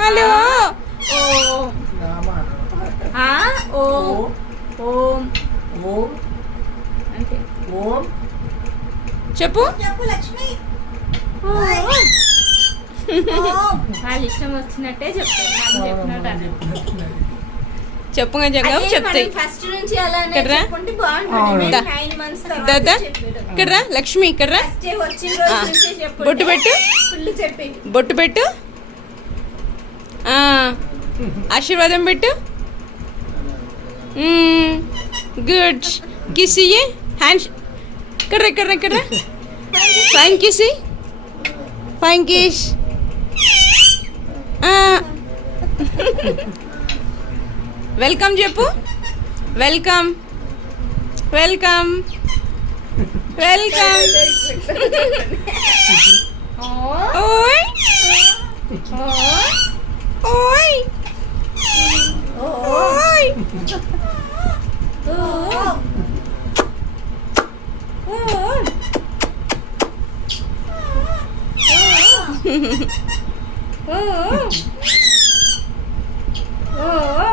Hello ఓం అంటే చెప్పు. లక్ష్మి. వాళ్ళ ఇష్టం వచ్చినట్టే చెప్తారు. చెప్పుగా జగం చెప్తాయి. ఫస్ట్ నుంచి అలానే ఇక్కడ్రా. చెప్పుకుంటే బాగుంటుంది. 9 months తర్వాత దాదా చెప్పేయడం. ఇక్కడ్రా లక్ష్మి ఇక్కడ్రా. ఫస్ట్ డే వచ్చిన రోజు నుంచే చెప్పుకుంటే బొట్టు పెట్టు. ఫుల్ చెప్పి బొట్టు పెట్టు. ఆశీర్వాదం పెట్టు. గుడ్. కిస్ ఇయ్యి. హ్యాండ్ ఇక్కడ్రా ఇక్కడ్రా ఇక్కడ్రా. ఫైన్ కిస్ ఇయ్యి. Fine kiss. వెల్కమ్ చెప్పు. Welcome welcome welcome. ఓయ్ ఓయ్ ఓయ్. ఓ